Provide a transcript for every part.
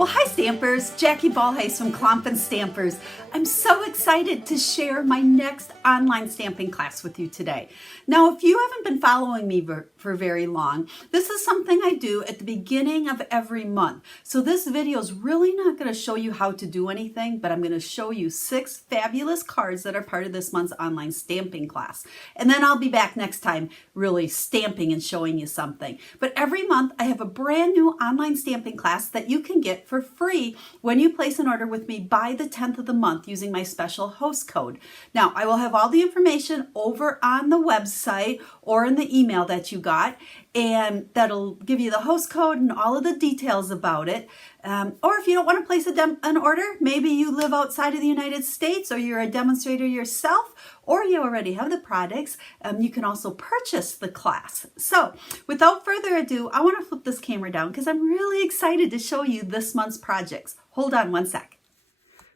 Well, hi Stampers, Jackie Bolhuis from Klompen Stampers. I'm so excited to share my next online stamping class with you today. Now, if you haven't been following me for very long, this is something I do at the beginning of every month. So this video is really not going to show you how to do anything, but I'm going to show you 6 fabulous cards that are part of this month's online stamping class. And then I'll be back next time really stamping and showing you something. But every month I have a brand new online stamping class that you can get for free when you place an order with me by the 10th of the month using my special host code. Now, I will have all the information over on the website or in the email that you got, and that'll give you the host code and all of the details about it. Or if you don't want to place an order, maybe you live outside of the United States or you're a demonstrator yourself, or you already have the products, you can also purchase the class. So without further ado, I want to flip this camera down because I'm really excited to show you this month's projects. Hold on one sec.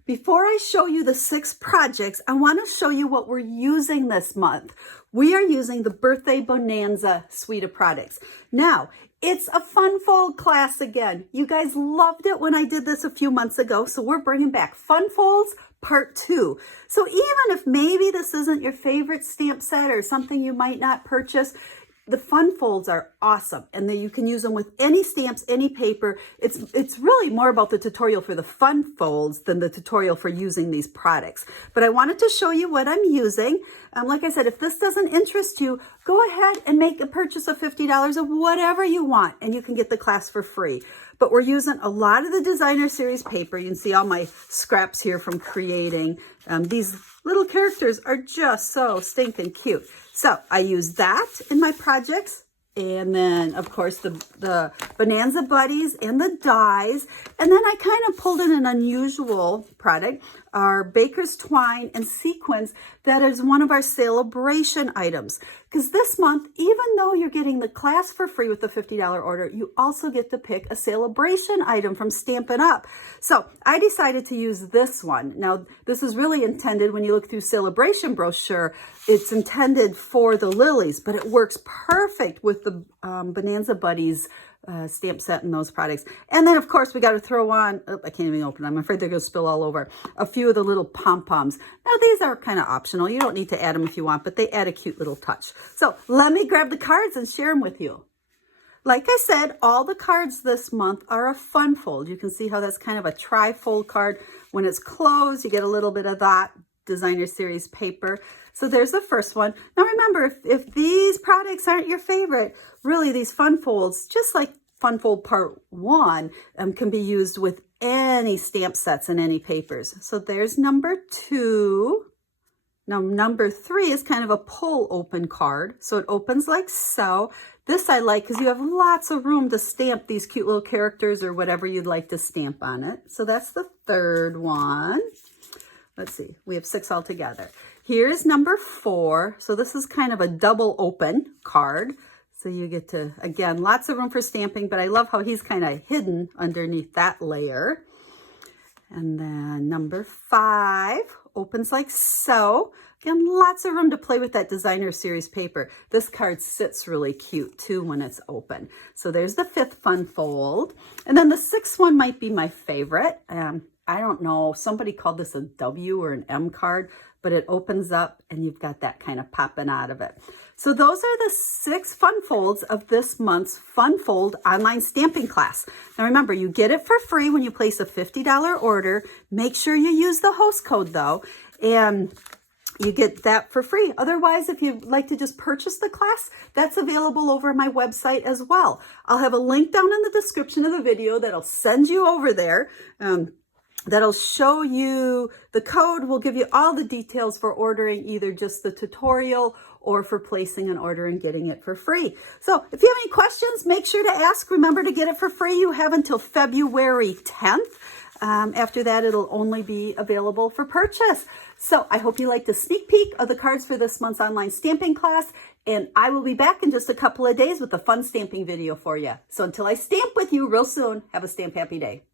Before I show you the 6 projects, I want to show you what we're using this month. We are using the Birthday Bonanza suite of products. Now, it's a fun fold class again. You guys loved it when I did this a few months ago, so we're bringing back Fun Folds Part 2. So even if maybe this isn't your favorite stamp set or something you might not purchase, the fun folds are awesome, and you can use them with any stamps, any paper. It's really more about the tutorial for the fun folds than the tutorial for using these products. But I wanted to show you what I'm using. Like I said, if this doesn't interest you, go ahead and make a purchase of $50 of whatever you want, and you can get the class for free. But we're using a lot of the designer series paper. You can see all my scraps here from creating. These little characters are just so stinking cute. So I use that in my projects. And then, of course, the Bonanza Buddies and the dies. And then I kind of pulled in an unusual product, our Baker's Twine and Sequins. That is one of our celebration items. Because this month, even though you're getting the class for free with the $50 order, you also get to pick a celebration item from Stampin' Up! So I decided to use this one. Now, this is really intended, when you look through celebration brochure, it's intended for the lilies, but it works perfect with the Bonanza Buddies stamp set and those products. And then, of course, we got to throw on, I can't even open them. I'm afraid they're going to spill all over, a few of the little pom-poms. Now, these are kind of optional. You don't need to add them if you want, but they add a cute little touch. So let me grab the cards and share them with you. Like I said, all the cards this month are a fun fold. You can see how that's kind of a tri-fold card. When it's closed, you get a little bit of that designer series paper. So there's the first one. Now remember, if these products aren't your favorite, really these fun folds, just like Fun Fold Part 1, can be used with any stamp sets and any papers. So there's number 2. Now number 3 is kind of a pull open card. So it opens like so. This I like because you have lots of room to stamp these cute little characters or whatever you'd like to stamp on it. So that's the 3rd one. Let's see, we have 6 altogether. Here's number 4. So this is kind of a double open card. So you get to, again, lots of room for stamping, but I love how he's kind of hidden underneath that layer. And then number 5 opens like so. Again, lots of room to play with that designer series paper. This card sits really cute too when it's open. So there's the 5th fun fold. And then the 6th one might be my favorite. I don't know, somebody called this a W or an M card, but it opens up and you've got that kind of popping out of it. So those are the 6 fun folds of this month's Fun Fold online stamping class. Now remember, you get it for free when you place a $50 order. Make sure you use the host code though, and you get that for free. Otherwise, if you'd like to just purchase the class, that's available over my website as well. I'll have a link down in the description of the video that'll send you over there. That'll show you the code, will give you all the details for ordering either just the tutorial or for placing an order and getting it for free. So if you have any questions, make sure to ask. Remember, to get it for free, you have until February 10th. After that, it'll only be available for purchase. So I hope you liked a sneak peek of the cards for this month's online stamping class, and I will be back in just a couple of days with a fun stamping video for you. So until I stamp with you real soon, have a stamp happy day.